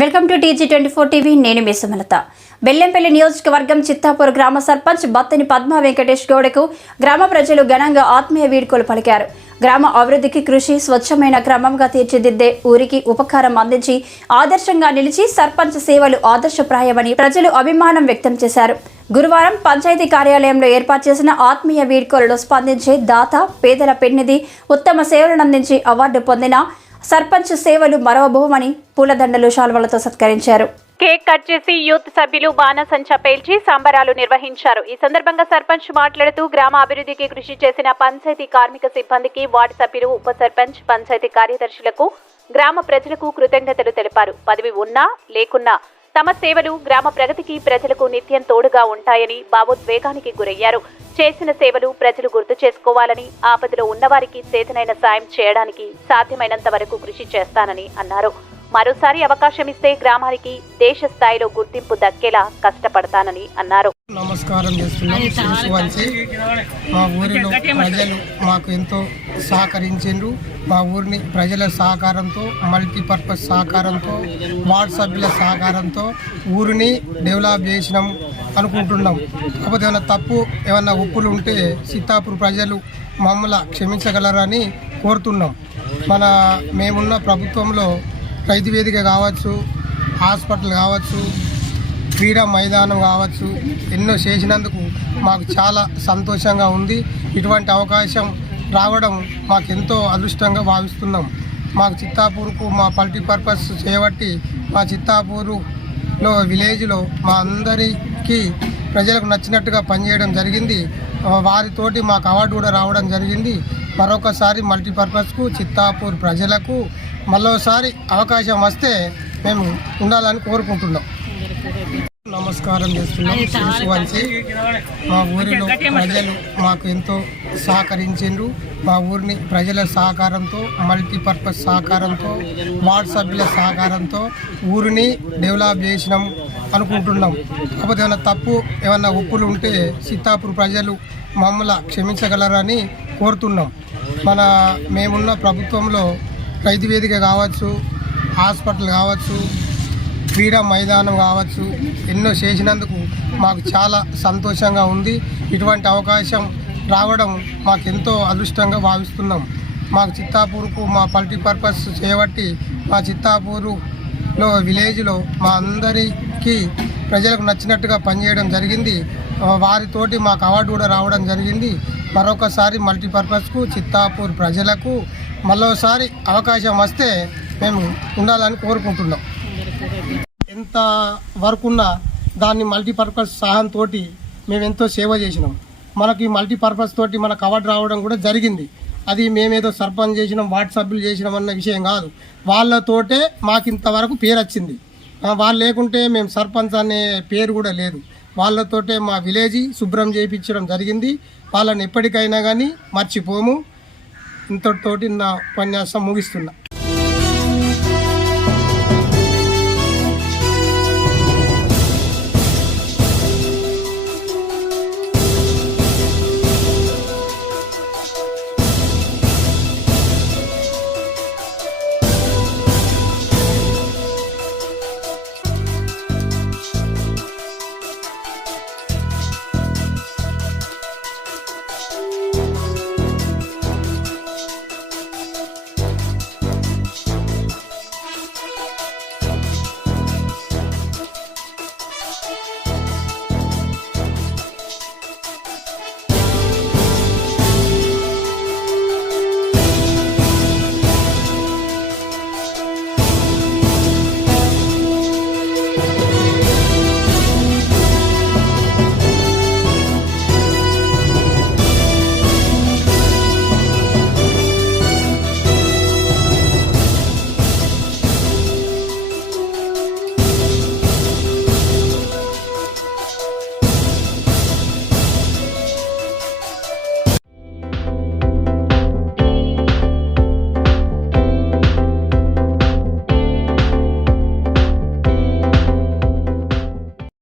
Welcome to TG twenty four TV నేను మీ సుమలత. బెల్లంపల్లి నియోజకవర్గం చిత్తాపూర్ గ్రామ సర్పంచ్ బత్తని పద్మ వెంకటేష్ గౌడకు గ్రామ ప్రజలు ఘనంగా ఆత్మీయ వీడ్కోలు పలికారు. గ్రామ అభివృద్ధికి కృషి స్వచ్ఛమైన క్రమంగా తీర్చిదిద్దే ఊరికి ఉపకారం అందించి ఆదర్శంగా నిలిచి సర్పంచ్ సేవలు ఆదర్శప్రాయమని ప్రజలు అభిమానం వ్యక్తం చేశారు. గురువారం పంచాయతీ కార్యాలయంలో ఏర్పాటు చేసిన ఆత్మీయ వీడ్కోలలో స్పందించే దాత పేదల పెన్నిధి ఉత్తమ సేవలను అందించి అవార్డు పొందిన సర్పంచ్ సేవలు మరవబోమని పూలదండలు శాల్వలతో సత్కరించారు. కేక్ కట్ చేసి యూత్ సభ్యులు బాణసంచా పేల్చి సంబరాలు నిర్వహించారు. ఈ సందర్భంగా సర్పంచ్ మాట్లాడుతూ గ్రామ అభివృద్ధికి కృషి చేసిన పంచాయతీ కార్మిక సిబ్బందికి వార్డు సభ్యులు ఉప సర్పంచ్ పంచాయతీ కార్యదర్శులకు గ్రామ ప్రజలకు కృతజ్ఞతలు తెలిపారు. పదవి ఉన్నా లేకున్నా తమ సేవలు గ్రామ ప్రగతికి ప్రజలకు నిత్యం తోడుగా ఉంటాయని భావోద్వేగానికి గురయ్యారు. చేసిన సేవలు ప్రజలు గుర్తు చేసుకోవాలని ఆపదలో ఉన్నవారికి చేతనైన సాయం చేయడానికి సాధ్యమైనంత వరకు కృషి చేస్తానని అన్నారు. మరోసారి అవకాశం ఇస్తే గ్రామానికి దేశ స్థాయిలో గుర్తింపు దక్కేలా కష్టపడతానని అన్నారు. నమస్కారం చేస్తున్నాం. మా ఊరిలో ప్రజలు మాకు ఎంతో సహకరించిండ్రు. మా ఊరిని ప్రజల సహకారంతో మల్టీపర్పస్ సహకారంతో వార్డు సభ్యుల సహకారంతో ఊరిని డెవలప్ చేసినాం అనుకుంటున్నాం. కాకపోతే ఏమైనా తప్పు ఏమైనా ఒప్పులు ఉంటే సీతాపూర్ ప్రజలు మమ్మల్ని క్షమించగలరని కోరుతున్నాం. మన మేమున్న ప్రభుత్వంలో రైతు వేదిక కావచ్చు హాస్పిటల్ కావచ్చు క్రీడా మైదానం కావచ్చు ఎన్నో చేసినందుకు మాకు చాలా సంతోషంగా ఉంది. ఇటువంటి అవకాశం రావడం మాకు ఎంతో అదృష్టంగా భావిస్తున్నాం. మాకు చిత్తాపూర్కు మా మల్టీపర్పస్ చేయబట్టి మా చిత్తాపూరులో విలేజ్లో మా అందరికీ ప్రజలకు నచ్చినట్టుగా పనిచేయడం జరిగింది. వారితోటి మాకు అవార్డు కూడా రావడం జరిగింది. మరొకసారి మల్టీపర్పస్కు చిత్తాపూర్ ప్రజలకు మరోసారి అవకాశం వస్తే మేము ఉండాలని కోరుకుంటున్నాం. నమస్కారం చేస్తున్నాం. శిశువంశి మా ఊరిలో ప్రజలు మాకు ఎంతో సహకరించిండ్రు. మా ఊరిని ప్రజల సహకారంతో మల్టీపర్పస్ సహకారంతో వార్డ్ సభ్యుల సహకారంతో ఊరిని డెవలప్ చేసినాం అనుకుంటున్నాం. కాకపోతే ఏమైనా తప్పు ఏమైనా ఒప్పులు ఉంటే సీతాపూర్ ప్రజలు మమ్మల్ని క్షమించగలరని కోరుతున్నాం. మన మేమున్న ప్రభుత్వంలో రైతు వేదిక కావచ్చు హాస్పిటల్ కావచ్చు క్రీడా మైదానం కావచ్చు ఎన్నో చేసినందుకు మాకు చాలా సంతోషంగా ఉంది. ఇటువంటి అవకాశం రావడం మాకెంతో అదృష్టంగా భావిస్తున్నాం. మాకు చిత్తాపూర్కు మా మల్టీపర్పస్ చేయబట్టి మా చిత్తాపూరులో విలేజ్లో మా అందరికీ ప్రజలకు నచ్చినట్టుగా పనిచేయడం జరిగింది. వారితోటి మాకు అవార్డు కూడా రావడం జరిగింది. మరొకసారి మల్టీపర్పస్కు చిత్తాపూర్ ప్రజలకు మరోసారి అవకాశం వస్తే మేము ఉండాలని కోరుకుంటున్నాం. ఎంత వరకున్నా దాన్ని మల్టీపర్పస్ సహాయంతో మేము ఎంతో సేవ చేసినాం. మనకి మల్టీపర్పస్ తోటి మనకు అవార్డు రావడం కూడా జరిగింది. అది మేమేదో సర్పంచ్ చేసినాం వార్డు సభ్యులు చేసినాం అన్న విషయం కాదు. వాళ్ళతోటే మాకు ఇంతవరకు పేరు వచ్చింది వాళ్ళు లేకుంటే మేము సర్పంచ్ అనే పేరు కూడా లేదు. వాళ్ళతోటే మా విలేజ్ శుభ్రం చేయించడం జరిగింది. వాళ్ళని ఎప్పటికైనా కానీ మర్చిపోము. ఇంతటితోటి నా ఉపన్యాసం ముగిస్తున్నా.